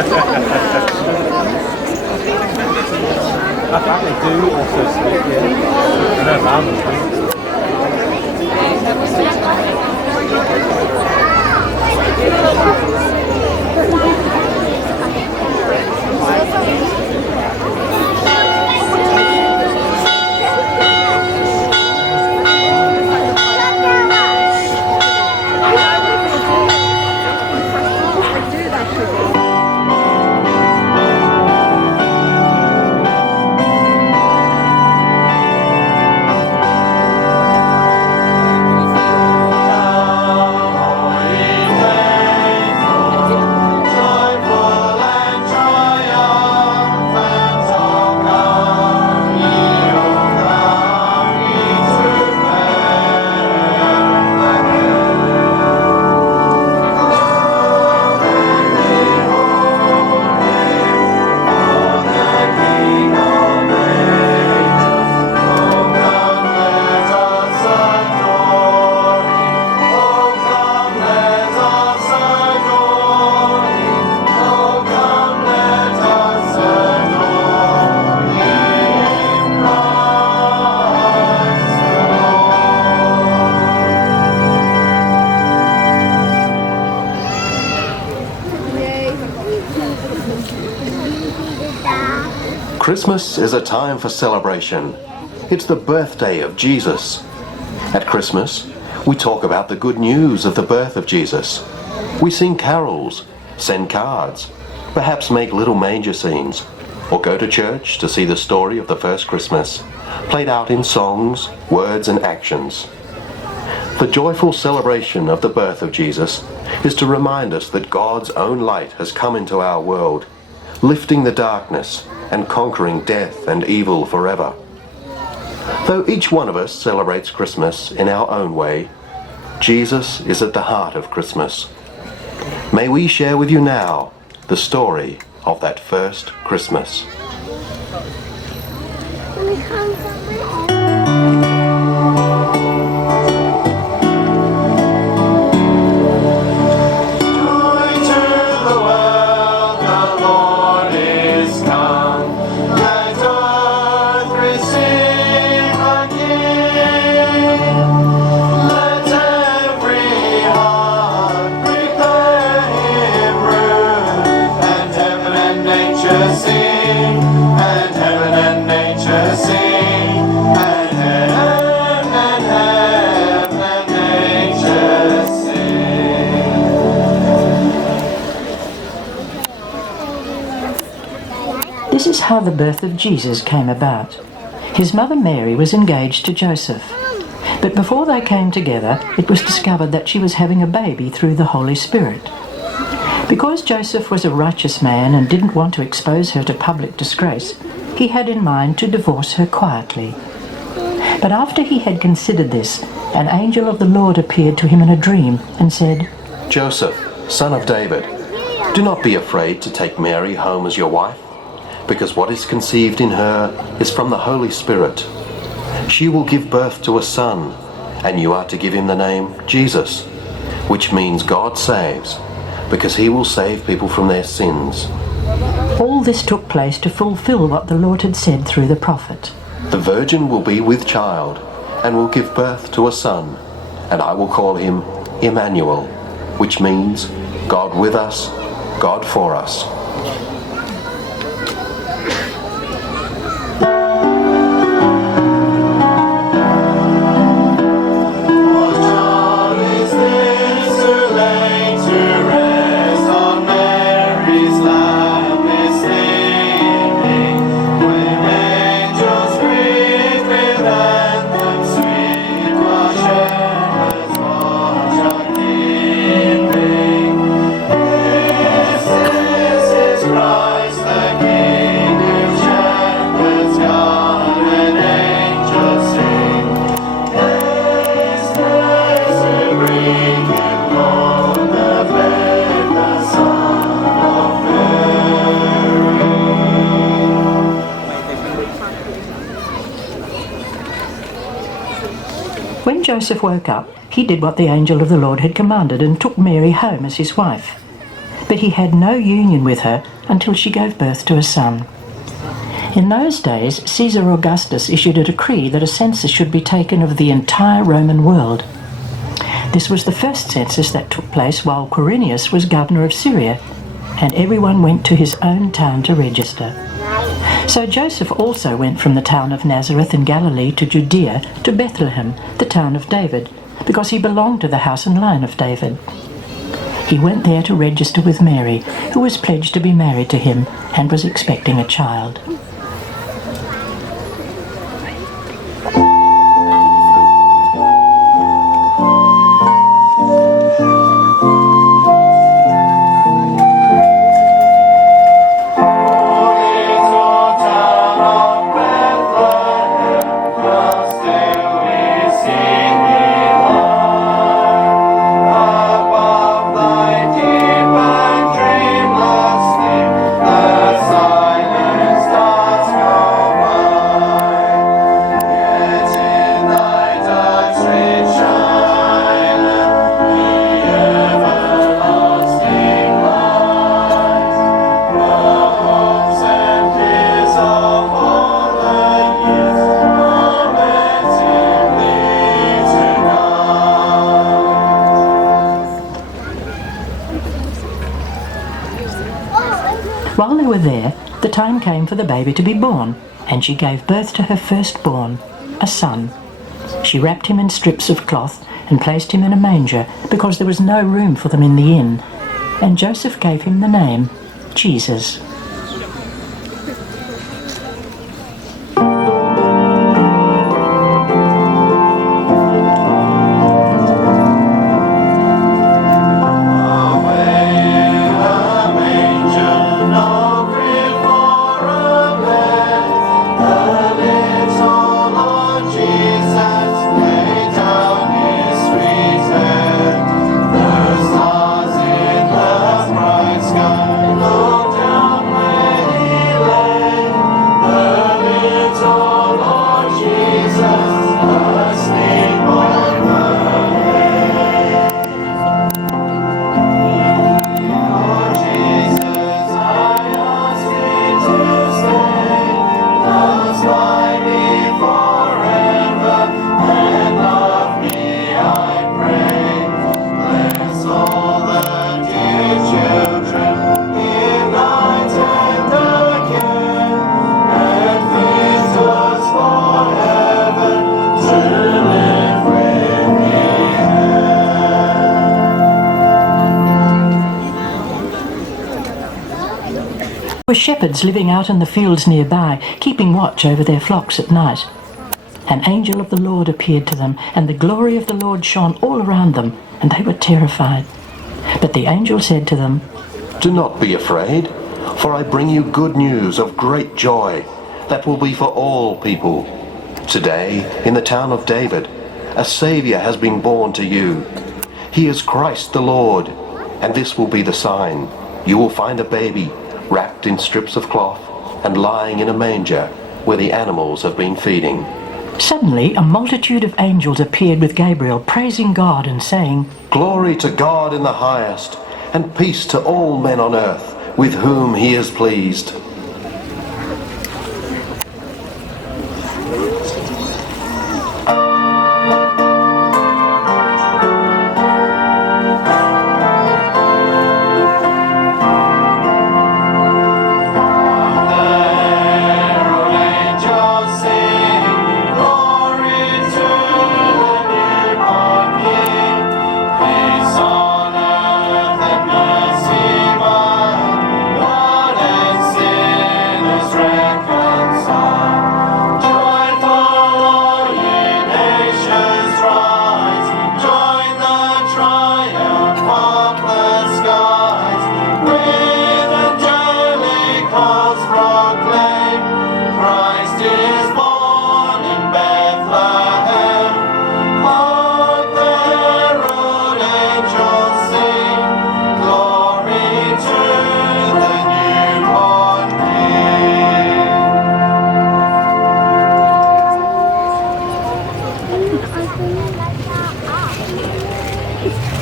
I think they do also speak, yeah. I know Mum. Christmas is a time for celebration. It's the birthday of Jesus. At Christmas, we talk about the good news of the birth of Jesus. We sing carols, send cards, perhaps make little manger scenes, or go to church to see the story of the first Christmas, played out in songs, words and actions. The joyful celebration of the birth of Jesus is to remind us that God's own light has come into our world, lifting the darkness and conquering death and evil forever. Though each one of us celebrates Christmas in our own way, Jesus is at the heart of Christmas. May we share with you now the story of that first Christmas. This is how the birth of Jesus came about. His mother Mary was engaged to Joseph. But before they came together, it was discovered that she was having a baby through the Holy Spirit. Because Joseph was a righteous man and didn't want to expose her to public disgrace, he had in mind to divorce her quietly. But after he had considered this, an angel of the Lord appeared to him in a dream and said, Joseph, son of David, do not be afraid to take Mary home as your wife, because what is conceived in her is from the Holy Spirit. She will give birth to a son, and you are to give him the name Jesus, which means God saves, because he will save people from their sins. All this took place to fulfill what the Lord had said through the prophet. The virgin will be with child, and will give birth to a son, and I will call him Emmanuel, which means God with us, God for us. When Joseph woke up, he did what the angel of the Lord had commanded and took Mary home as his wife. but he had no union with her until she gave birth to a son. In those days, Caesar Augustus issued a decree that a census should be taken of the entire Roman world. This was the first census that took place while Quirinius was governor of Syria, and everyone went to his own town to register. So Joseph also went from the town of Nazareth in Galilee to Judea, to Bethlehem, the town of David, because he belonged to the house and line of David. He went there to register with Mary, who was pledged to be married to him and was expecting a child. While they were there, the time came for the baby to be born, and she gave birth to her firstborn, a son. She wrapped him in strips of cloth and placed him in a manger, because there was no room for them in the inn. And Joseph gave him the name Jesus. There were shepherds living out in the fields nearby, keeping watch over their flocks at night. An angel of the Lord appeared to them, and the glory of the Lord shone all around them, and they were terrified. But the angel said to them, "Do not be afraid, for I bring you good news of great joy that will be for all people. Today, in the town of David, a Saviour has been born to you. He is Christ the Lord, and this will be the sign. You will find a baby wrapped in strips of cloth and lying in a manger where the animals have been feeding." Suddenly, a multitude of angels appeared with Gabriel, praising God and saying, "Glory to God in the highest, and peace to all men on earth with whom he is pleased."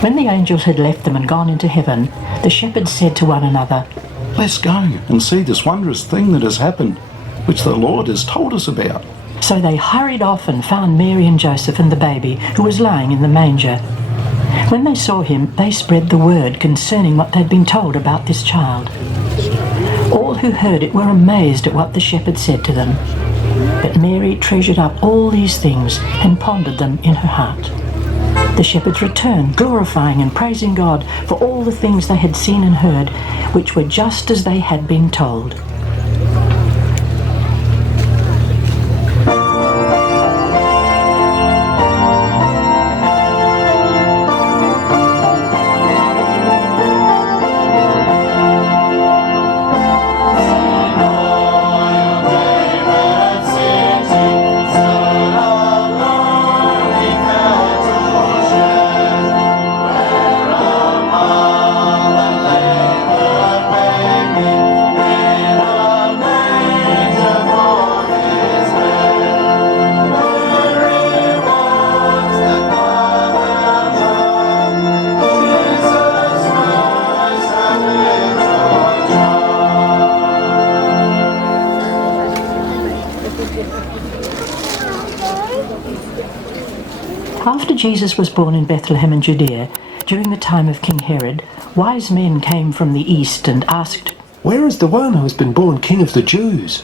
When the angels had left them and gone into heaven, The shepherds said to one another, "Let's go and see this wondrous thing that has happened, which the Lord has told us about." So they hurried off and found Mary and Joseph and the baby, who was lying in the manger. When they saw him, they spread the word concerning what they'd been told about this child. All who heard it were amazed at what the shepherds said to them. But Mary treasured up all these things and pondered them in her heart. The shepherds returned, glorifying and praising God for all the things they had seen and heard, which were just as they had been told. After Jesus was born in Bethlehem in Judea, during the time of King Herod, wise men came from the east and asked, "Where is the one who has been born King of the Jews?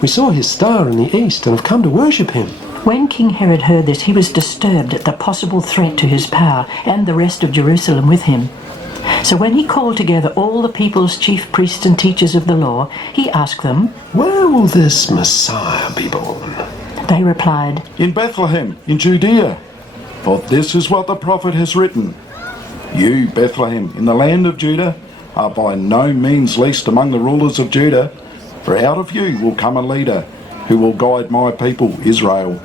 We saw his star in the east and have come to worship him." When King Herod heard this, he was disturbed at the possible threat to his power and the rest of Jerusalem with him. So when he called together all the people's chief priests and teachers of the law, he asked them, "Where will this Messiah be born?" They replied, "In Bethlehem, in Judea. For this is what the prophet has written. You, Bethlehem, in the land of Judah, are by no means least among the rulers of Judah, for out of you will come a leader who will guide my people Israel."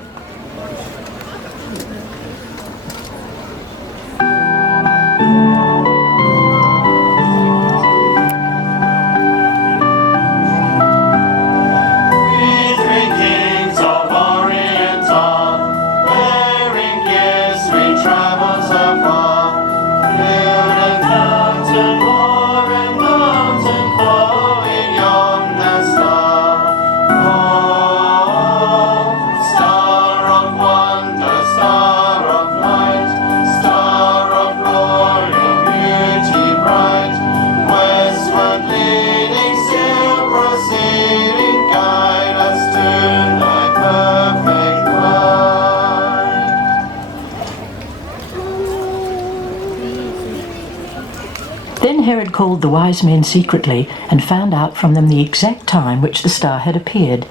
Then Herod called the wise men secretly and found out from them the exact time which the star had appeared.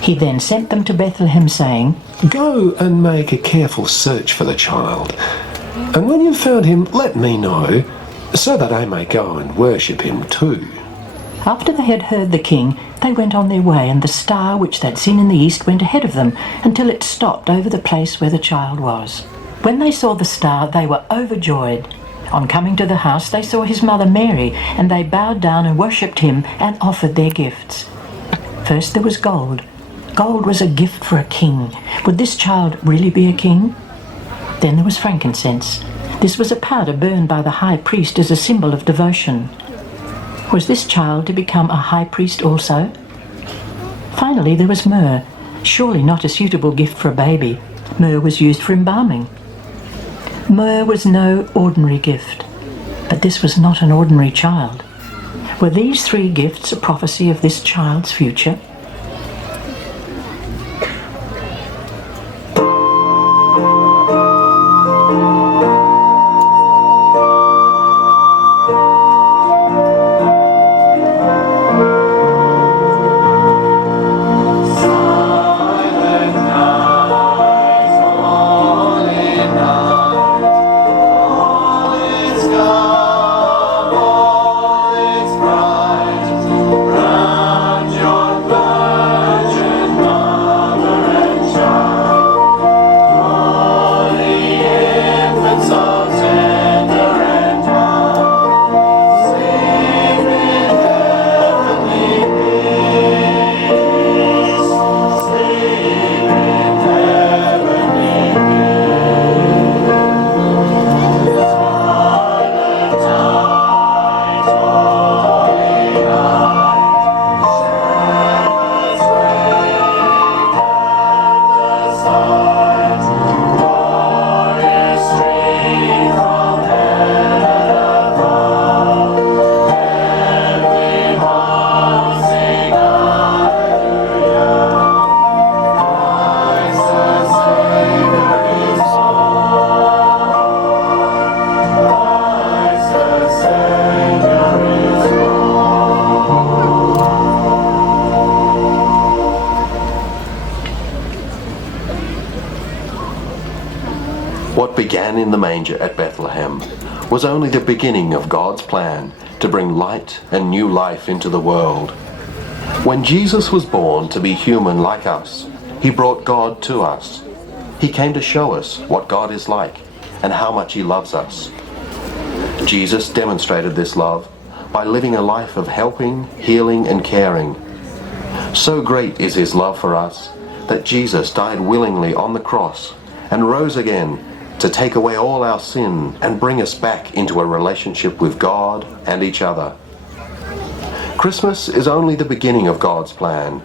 He then sent them to Bethlehem, saying, "Go and make a careful search for the child, and when you've found him, let me know, so that I may go and worship him too." After they had heard the king, they went on their way, and the star which they'd seen in the east went ahead of them until it stopped over the place where the child was. When they saw the star, they were overjoyed. On coming to the house, they saw his mother Mary, and they bowed down and worshipped him and offered their gifts. First there was gold. Gold was a gift for a king. Would this child really be a king? Then there was frankincense. This was a powder burned by the high priest as a symbol of devotion. Was this child to become a high priest also? Finally there was myrrh. Surely not a suitable gift for a baby. Myrrh was used for embalming. Myrrh was no ordinary gift, but this was not an ordinary child. Were these three gifts a prophecy of this child's future? Round your What began in the manger at Bethlehem was only the beginning of God's plan to bring light and new life into the world. When Jesus was born to be human like us, he brought God to us. He came to show us what God is like and how much he loves us. Jesus demonstrated this love by living a life of helping, healing, and caring. So great is his love for us that Jesus died willingly on the cross and rose again to take away all our sin and bring us back into a relationship with God and each other. Christmas is only the beginning of God's plan.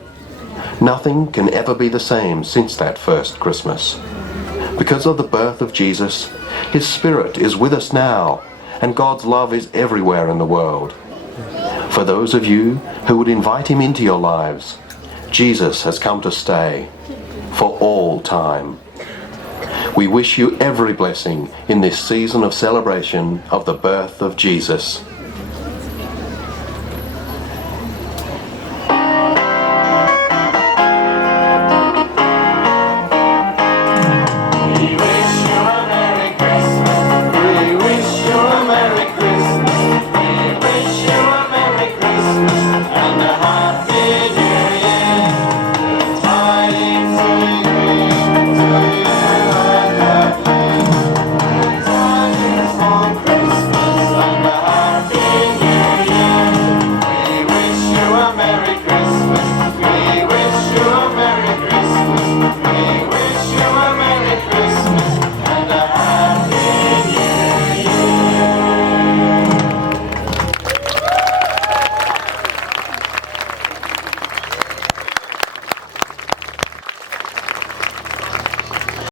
Nothing can ever be the same since that first Christmas. Because of the birth of Jesus, his Spirit is with us now, and God's love is everywhere in the world. For those of you who would invite him into your lives, Jesus has come to stay for all time. We wish you every blessing in this season of celebration of the birth of Jesus.